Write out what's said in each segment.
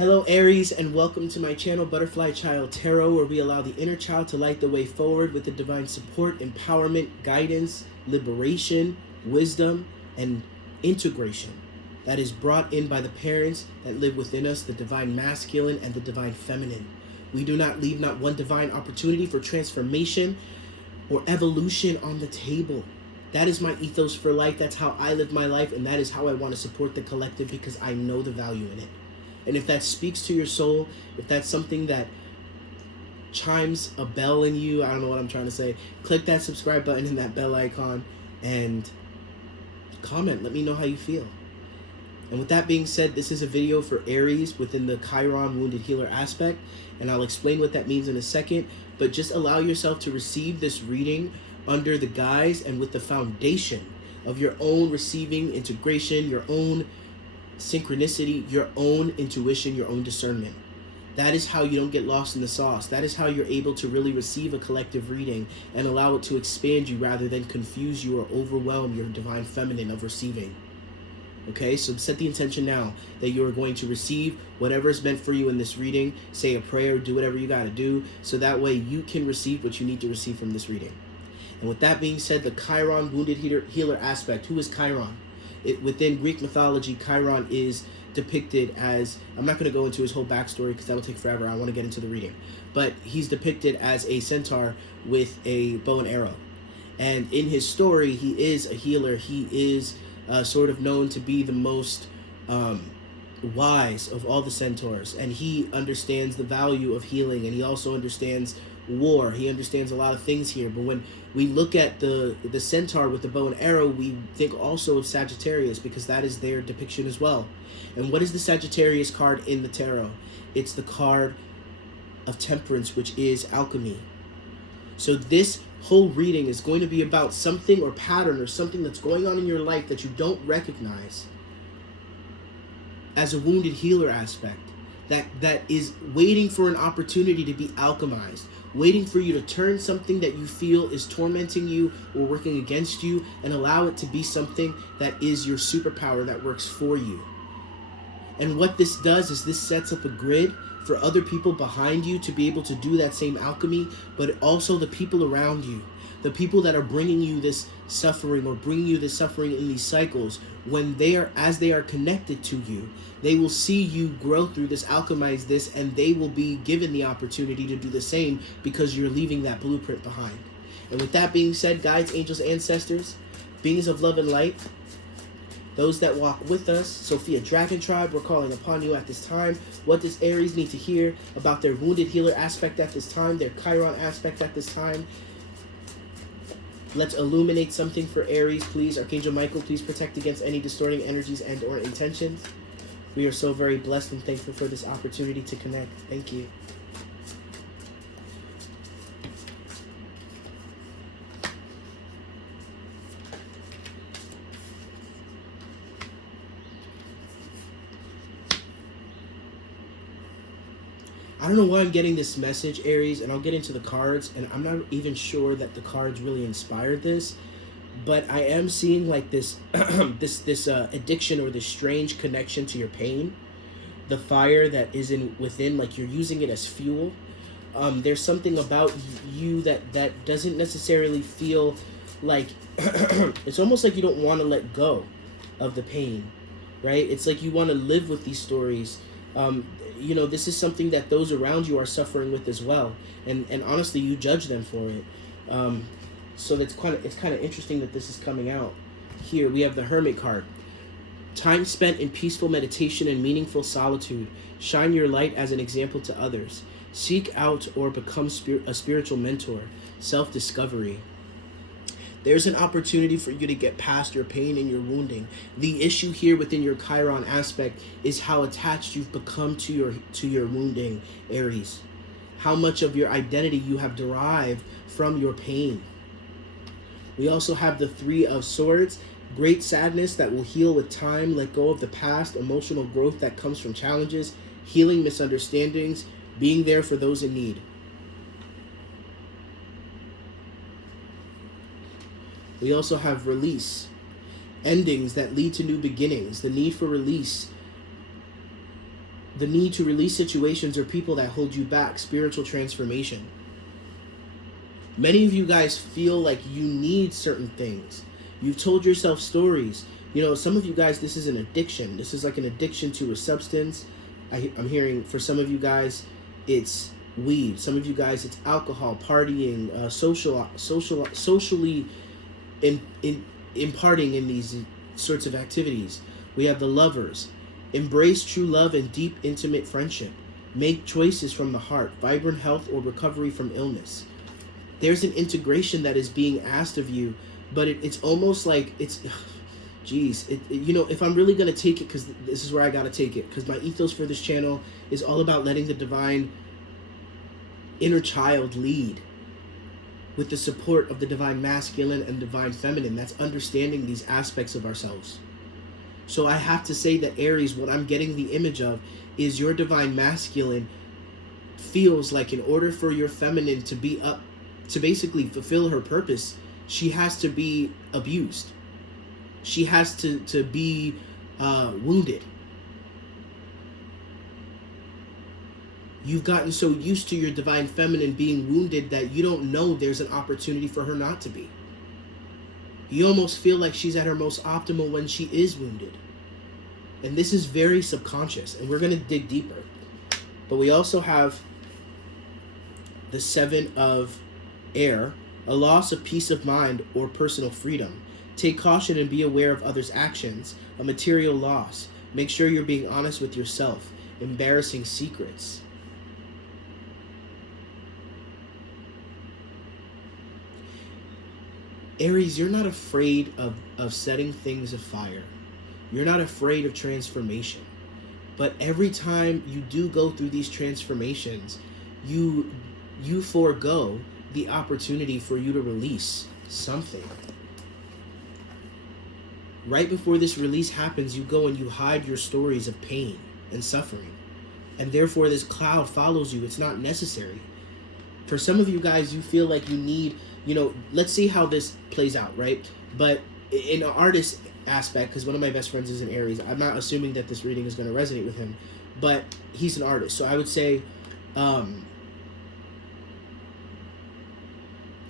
Hello Aries, and welcome to my channel Butterfly Child Tarot, where we allow the inner child to light the way forward with the divine support, empowerment, guidance, liberation, wisdom, and integration that is brought in by the parents that live within us, the divine masculine and the divine feminine. We do not leave not one divine opportunity for transformation or evolution on the table. That is my ethos for life. That's how I live my life, and that is how I want to support the collective, because I know the value in it. And if that speaks to your soul, if that's something that chimes a bell in you, I don't know what I'm trying to say, click that subscribe button and that bell icon and comment. Let me know how you feel. And with that being said, this is a video for Aries within the Chiron Wounded Healer aspect, and I'll explain what that means in a second. But just allow yourself to receive this reading under the guise and with the foundation of your own receiving integration, your own synchronicity, your own intuition, your own discernment. That is how you don't get lost in the sauce. That is how you're able to really receive a collective reading and allow it to expand you rather than confuse you or overwhelm your divine feminine of receiving. Okay, so set the intention now that you are going to receive whatever is meant for you in this reading. Say a prayer, do whatever you got to do, so that way you can receive what you need to receive from this reading. And with that being said, the Chiron Wounded Healer aspect. Who is Chiron? Within Greek mythology, Chiron is depicted as, I'm not going to go into his whole backstory because that will take forever. I want to get into the reading. But he's depicted as a centaur with a bow and arrow. And in his story, he is a healer. He is sort of known to be the most wise of all the centaurs. And he understands the value of healing. And he also understands war. He understands a lot of things here. But when we look at the centaur with the bow and arrow, we think also of Sagittarius, because that is their depiction as well. And what is the Sagittarius card in the tarot? It's the card of temperance, which is alchemy. So this whole reading is going to be about something or pattern or something that's going on in your life that you don't recognize as a wounded healer aspect, that is waiting for an opportunity to be alchemized, waiting for you to turn something that you feel is tormenting you or working against you and allow it to be something that is your superpower that works for you. And what this does is this sets up a grid for other people behind you to be able to do that same alchemy, but also the people around you, the people that are bringing you this suffering or bringing you this suffering in these cycles. When they are, as they are connected to you, they will see you grow through this, alchemize this, and they will be given the opportunity to do the same because you're leaving that blueprint behind. And with that being said, guides, angels, ancestors, beings of love and light, those that walk with us, Sophia Dragon Tribe, we're calling upon you at this time. What does Aries need to hear about their wounded healer aspect at this time, their Chiron aspect at this time? Let's illuminate something for Aries, please. Archangel Michael, please protect against any distorting energies and or intentions. We are so very blessed and thankful for this opportunity to connect. Thank you. I don't know why I'm getting this message, Aries, and I'll get into the cards, and I'm not even sure that the cards really inspired this, but I am seeing like this this addiction or this strange connection to your pain, the fire that is within, like you're using it as fuel. There's something about you that doesn't necessarily feel like it's almost like you don't want to let go of the pain, right? It's like you want to live with these stories. You know, this is something that those around you are suffering with as well, and honestly, you judge them for it. So it's kind of interesting that this is coming out. Here we have the Hermit card. Time spent in peaceful meditation and meaningful solitude. Shine your light as an example to others. Seek out or become a spiritual mentor. Self-discovery. There's an opportunity for you to get past your pain and your wounding. The issue here within your Chiron aspect is how attached you've become to your wounding, Aries. How much of your identity you have derived from your pain. We also have the Three of Swords. Great sadness that will heal with time. Let go of the past. Emotional growth that comes from challenges. Healing misunderstandings. Being there for those in need. We also have release. Endings that lead to new beginnings. The need for release the need to release situations or people that hold you back, spiritual transformation. Many of you guys feel like you need certain things. You've told yourself stories. You know, some of you guys, this is an addiction. This is like an addiction to a substance. I'm hearing for some of you guys, it's weed. Some of you guys, it's alcohol, partying, socially imparting in these sorts of activities. We have the lovers. Embrace true love and deep, intimate friendship. Make choices from the heart, vibrant health or recovery from illness. There's an integration that is being asked of you, but it's almost like it's, geez, you know, if I'm really going to take it, because this is where I got to take it, because my ethos for this channel is all about letting the divine inner child lead with the support of the divine masculine and divine feminine. That's understanding these aspects of ourselves. So I have to say that Aries, what I'm getting the image of is your divine masculine feels like in order for your feminine to be up, to basically fulfill her purpose, she has to be abused. She has to be wounded. You've gotten so used to your divine feminine being wounded that you don't know there's an opportunity for her not to be. You almost feel like she's at her most optimal when she is wounded. And this is very subconscious, and we're going to dig deeper. But we also have the 7 of Air, a loss of peace of mind or personal freedom. Take caution and be aware of others' actions. A material loss. Make sure you're being honest with yourself. Embarrassing secrets. Aries, you're not afraid of setting things afire. You're not afraid of transformation. But every time you do go through these transformations, you forego the opportunity for you to release something. Right before this release happens, you go and you hide your stories of pain and suffering. And therefore this cloud follows you. It's not necessary. For some of you guys, you feel like you need, you know, let's see how this plays out, right? But in an artist aspect, because one of my best friends is an Aries, I'm not assuming that this reading is going to resonate with him, but he's an artist. So I would say,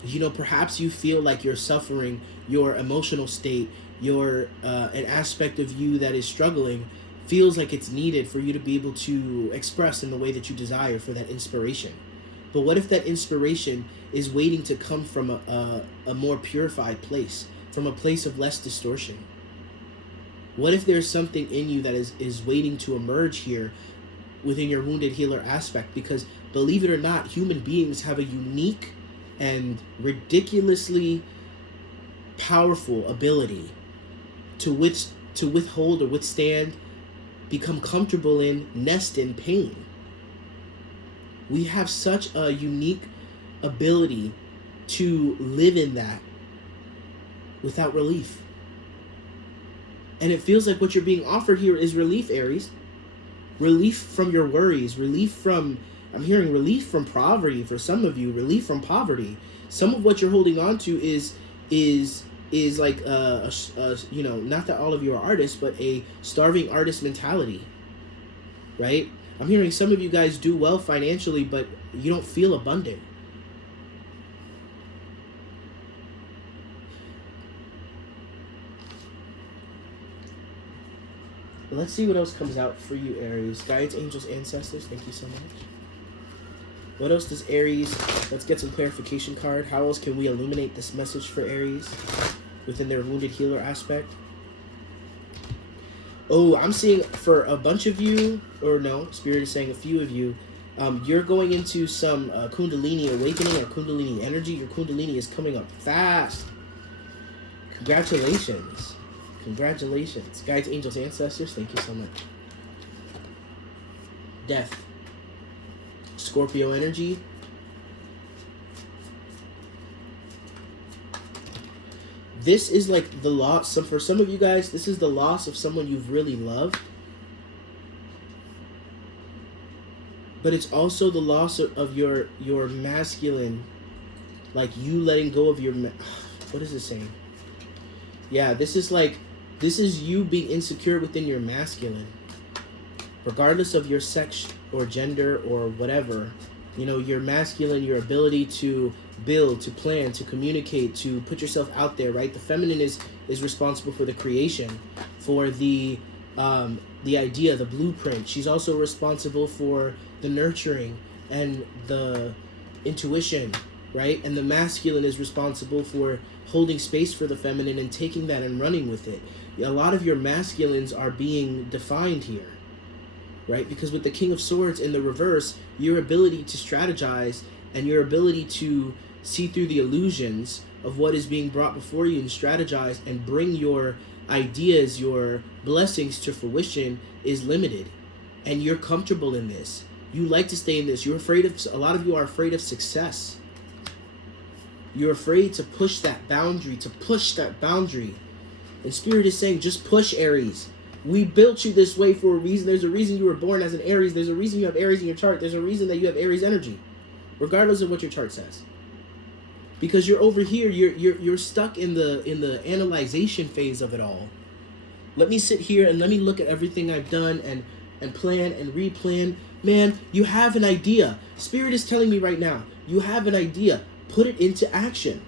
you know, perhaps you feel like you're suffering, your emotional state, your an aspect of you that is struggling feels like it's needed for you to be able to express in the way that you desire for that inspiration. But what if that inspiration is waiting to come from a more purified place, from a place of less distortion? What if there's something in you that is waiting to emerge here within your wounded healer aspect? Because believe it or not, human beings have a unique and ridiculously powerful ability to withhold or withstand, become comfortable in, nest in pain. We have such a unique ability to live in that without relief. And it feels like what you're being offered here is relief, Aries. Relief from your worries, relief from, I'm hearing relief from poverty for some of you, relief from poverty. Some of what you're holding on to is like you know, not that all of you are artists, but a starving artist mentality, right? I'm hearing some of you guys do well financially, but you don't feel abundant. Let's see what else comes out for you, Aries. Guides, angels, ancestors, thank you so much. What else does Aries, let's get some clarification card. How else can we illuminate this message for Aries within their wounded healer aspect? Oh, I'm seeing for a bunch of you, or no, Spirit is saying a few of you, you're going into some Kundalini awakening or Kundalini energy. Your Kundalini is coming up fast. Congratulations. Congratulations. Guides, angels, ancestors, thank you so much. Death. Scorpio energy. This is like the loss. For some of you guys, this is the loss of someone you've really loved. But it's also the loss of your masculine, like you letting go of your, what is it saying? Yeah, this is you being insecure within your masculine. regardless of your sex or gender or whatever, you know, your masculine, your ability to build, to plan, to communicate, to put yourself out there, right? The feminine is responsible for the creation, for the idea, the blueprint. She's also responsible for the nurturing and the intuition, right? And the masculine is responsible for holding space for the feminine and taking that and running with it. A lot of your masculines are being defined here, right? Because with the King of Swords in the reverse, your ability to strategize and your ability to see through the illusions of what is being brought before you and strategize and bring your ideas, your blessings to fruition is limited. And you're comfortable in this. You like to stay in this. You're afraid of, a lot of you are afraid of success. You're afraid to push that boundary, And Spirit is saying, just push, Aries. We built you this way for a reason. There's a reason you were born as an Aries. There's a reason you have Aries in your chart. There's a reason that you have Aries energy, regardless of what your chart says. Because you're over here, you're stuck in the analyzation phase of it all. Let me sit here and let me look at everything I've done and plan and replan. Man, you have an idea. Spirit is telling me right now, you have an idea. Put it into action.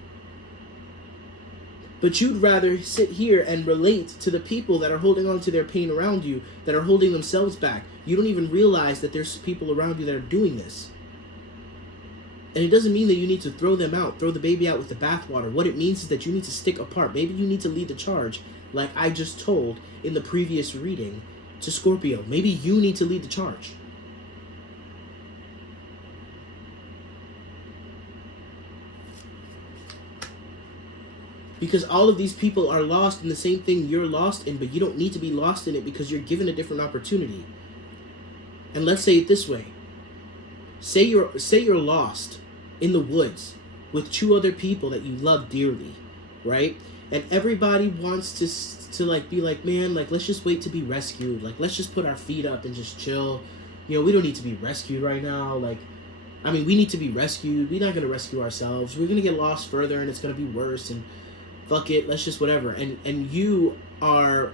But you'd rather sit here and relate to the people that are holding on to their pain around you, that are holding themselves back. You don't even realize that there's people around you that are doing this. And it doesn't mean that you need to throw them out, throw the baby out with the bathwater. What it means is that you need to stick apart. Maybe you need to lead the charge, like I just told in the previous reading to Scorpio. Maybe you need to lead the charge. Because all of these people are lost in the same thing you're lost in, but you don't need to be lost in it because you're given a different opportunity. And let's say it this way. Say you're lost in the woods with two other people that you love dearly, right? And everybody wants to like be like, man, like let's just wait to be rescued. Like let's just put our feet up and just chill. You know, we don't need to be rescued right now. Like, I mean, we need to be rescued. We're not gonna rescue ourselves. We're gonna get lost further and it's gonna be worse and fuck it, let's just whatever. And you are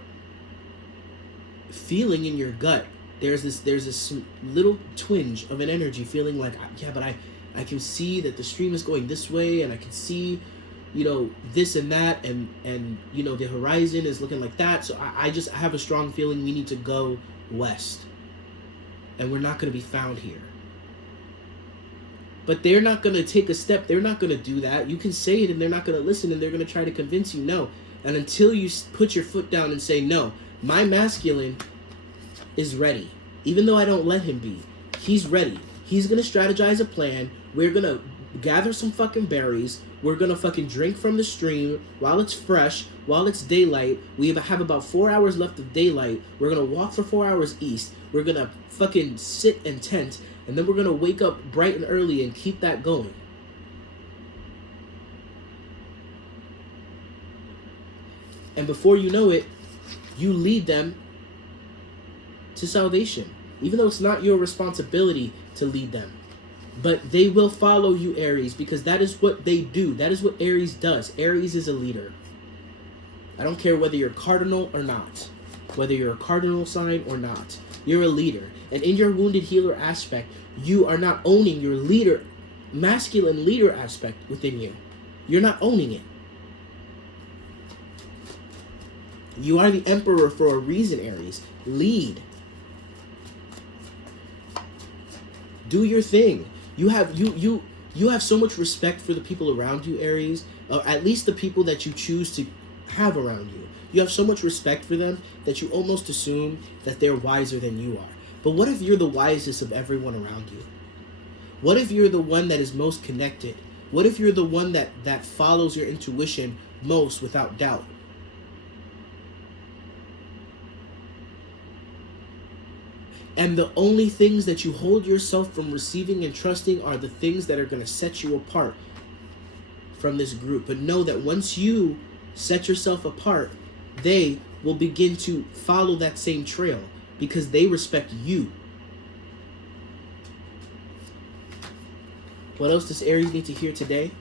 feeling in your gut, there's this little twinge of an energy feeling like, yeah, but I can see that the stream is going this way, and I can see, you know, this and that, and you know, the horizon is looking like that. So I just have a strong feeling we need to go west, and we're not going to be found here. But they're not going to take a step. They're not going to do that. You can say it and they're not going to listen, and they're going to try to convince you no. And until you put your foot down and say, no, my masculine is ready. Even though I don't let him be, he's ready. He's going to strategize a plan. We're going to gather some fucking berries. We're going to fucking drink from the stream while it's fresh, while it's daylight. We have about 4 hours left of daylight. We're going to walk for 4 hours east. We're going to fucking sit and tent. And then we're going to wake up bright and early and keep that going. And before you know it, you lead them to salvation. Even though it's not your responsibility to lead them. But they will follow you, Aries, because that is what they do. That is what Aries does. Aries is a leader. I don't care whether you're cardinal or not. Whether you're a cardinal sign or not. You're a leader. And in your wounded healer aspect, you are not owning your leader, masculine leader aspect within you. You're not owning it. You are the emperor for a reason, Aries. Lead. Do your thing. You have so much respect for the people around you, Aries. Or at least the people that you choose to have around you. You have so much respect for them that you almost assume that they're wiser than you are. But what if you're the wisest of everyone around you? What if you're the one that is most connected? What if you're the one that follows your intuition most without doubt? And the only things that you hold yourself from receiving and trusting are the things that are going to set you apart from this group. But know that once you set yourself apart, they will begin to follow that same trail because they respect you. What else does Aries need to hear today?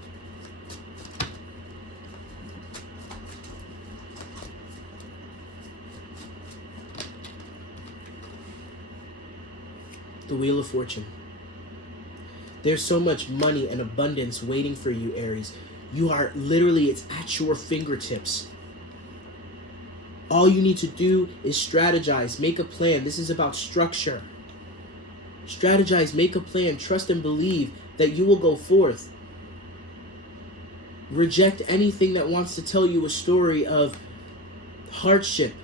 The Wheel of Fortune. There's so much money and abundance waiting for you, Aries. You are literally, it's at your fingertips. All you need to do is strategize, make a plan. This is about structure. Strategize, make a plan, trust and believe that you will go forth. Reject anything that wants to tell you a story of hardship,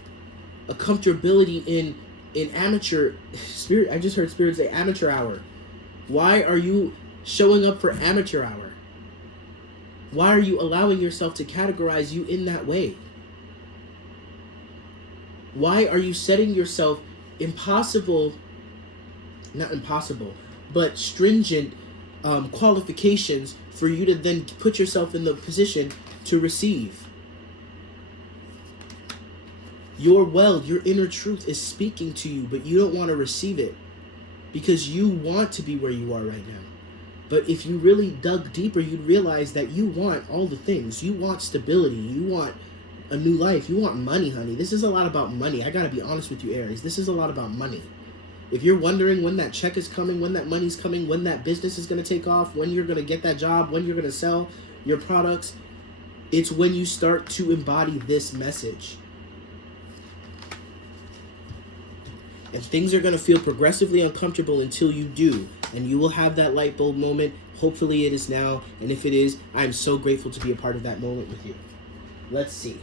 a comfortability in amateur spirit. I just heard Spirit say amateur hour. Why are you showing up for amateur hour? Why are you allowing yourself to categorize you in that way? Why are you setting yourself not impossible, but stringent qualifications for you to then put yourself in the position to receive? Your your inner truth is speaking to you, but you don't want to receive it because you want to be where you are right now. But if you really dug deeper, you'd realize that you want all the things. You want stability. You want a new life. You want money, honey. This is a lot about money. I gotta be honest with you, Aries. This is a lot about money. If you're wondering when that check is coming, when that money's coming, when that business is going to take off, when you're going to get that job, when you're going to sell your products, it's when you start to embody this message. And things are going to feel progressively uncomfortable until you do. And you will have that light bulb moment. Hopefully it is now. And if it is, I'm so grateful to be a part of that moment with you. Let's see.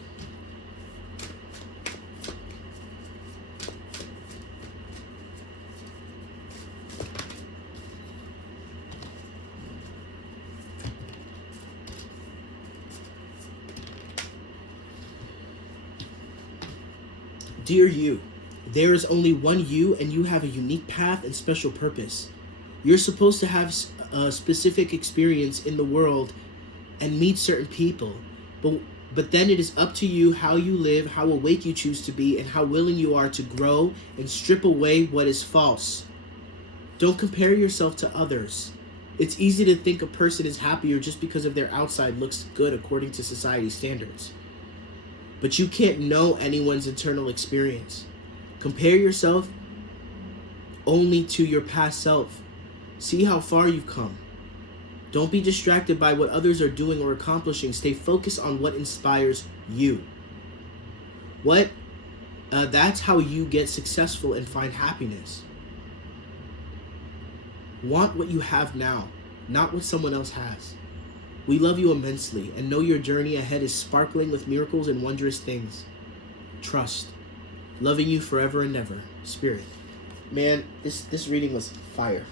Dear you, there is only one you, and you have a unique path and special purpose. You're supposed to have a specific experience in the world and meet certain people. But then it is up to you how you live, how awake you choose to be, and how willing you are to grow and strip away what is false. Don't compare yourself to others. It's easy to think a person is happier just because of their outside looks good according to society's standards. But you can't know anyone's internal experience. Compare yourself only to your past self. See how far you've come. Don't be distracted by what others are doing or accomplishing. Stay focused on what inspires you. That's how you get successful and find happiness. Want what you have now, not what someone else has. We love you immensely and know your journey ahead is sparkling with miracles and wondrous things. Trust. Loving you forever and ever. Spirit. Man, this reading was fire.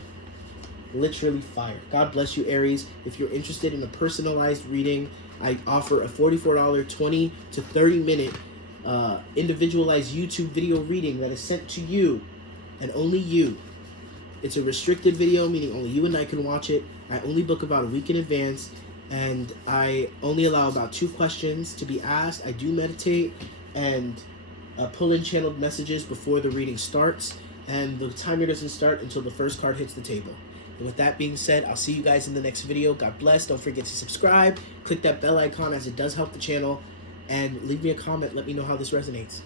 Literally fire. God bless you, Aries. If you're interested in a personalized reading, I offer a $44 20 to 30 minute individualized YouTube video reading that is sent to you and only you. It's a restricted video, meaning only you and I can watch it. I only book about a week in advance, and I only allow about 2 questions to be asked. I do meditate and pull in channeled messages before the reading starts, and the timer doesn't start until the first card hits the table. And with that being said, I'll see you guys in the next video. God bless. Don't forget to subscribe. Click that bell icon as it does help the channel. And leave me a comment. Let me know how this resonates.